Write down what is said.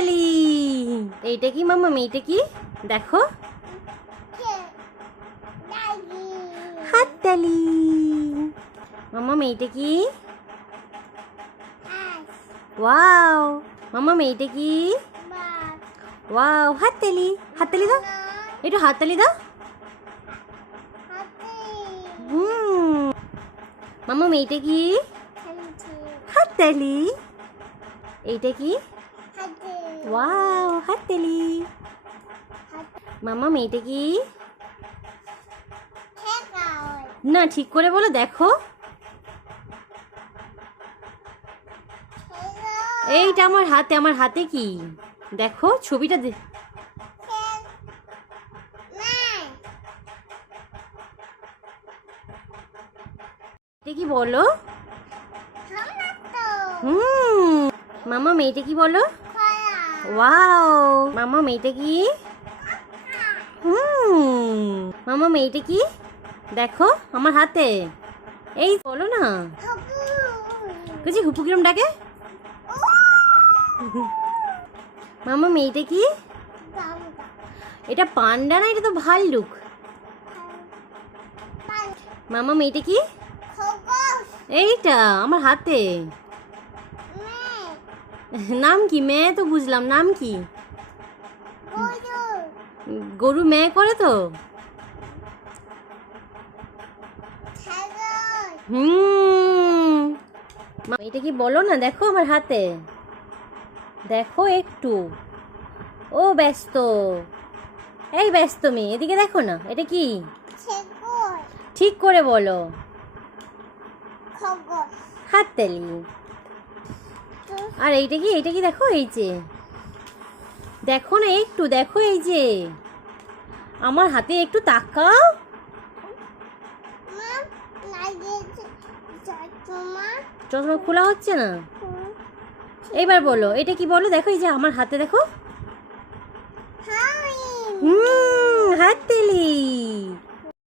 হাততালি এইটা কি মামা এইটা কি? দেখো। হাততালি। মামা এইটা কি? ওয়াও। মামা এইটা কি? ওয়াও, হাততালি। হাততালি দাও। একটু হাততালি দাও। হুম। মামা এইটা কি? হাততালি। এইটা কি? ওয়াও হাততালি মামা এইটা কি? না ঠিক করে বলো দেখো। এইটা আমার হাতে আমার হাতে কি? দেখো ছবিটা দে এটা কি বলো? হুম। মামা মেয়েটা কি বলো? ওয়াও মামা মেয়েটা কি হুম মামা মেয়েটা কি দেখো আমার হাতে এই বলো না বুঝি হুপু কিরম ডাকে মামা মেয়েটা কি এটা পান্ডা না এটা তো ভাল্লুক মামা মেয়েটা কি এইটা আমার হাতে নাম কি? মেয়ে তো বুঝলাম। নাম কি? গরু মেয়ে করে তো? হুম। এটা কি বলো না? দেখো আমার হাতে। দেখো একটু। ও ব্যস্ত। এই ব্যস্ত মেয়ে এদিকে দেখো না এটা কি? ঠিক করে বলো। হাততালি। আর এইটা কি এইটা কি দেখো এই যে। দেখো না একটু দেখো এই যে। আমার হাতে একটু তাকাও। চশমা। খোলা হচ্ছে না? এইবার বলো এটা কি বলো? দেখো এই যে আমার হাতে দেখো। হুম হাততালি।